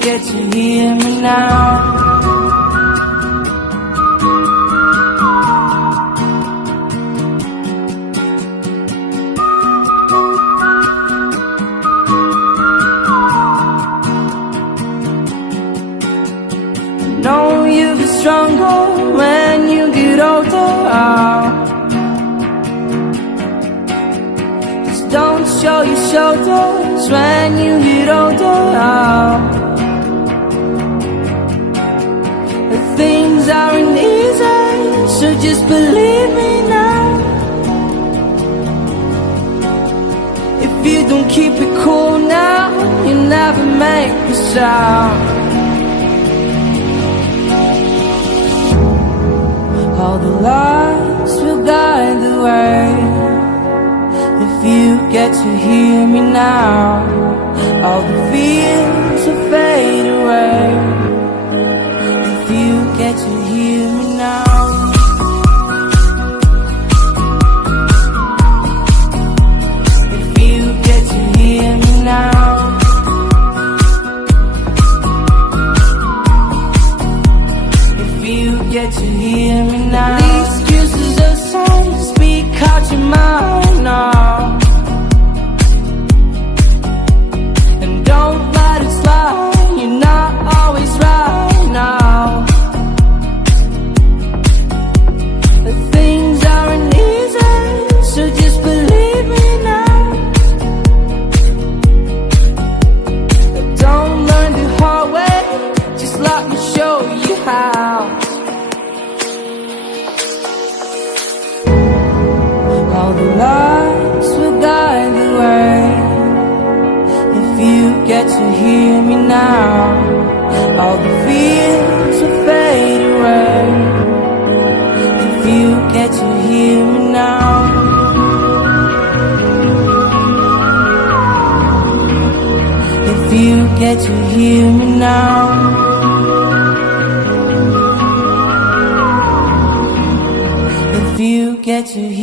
get to hear me now. Know you'll be stronger when you get older. Just don't show your shoulders when you get older. The things aren't easy, so just believe me now. If you don't keep it cool now, you'll never make a sound. All the lights will guide the way. If you get to hear me now, all the fears will fade away. If you get to hear me now. If you get to hear me now. Get to hear me now. The excuses are some, speak out your mind now. And don't let it slide, you're not always right now. The things aren't easy, so just believe me now. Don't learn the hard way, just let me show you how. All the lights will guide the way. If you get to hear me now, all the fears will fade away. If you get to hear me now. If you get to hear me now. If you get to hear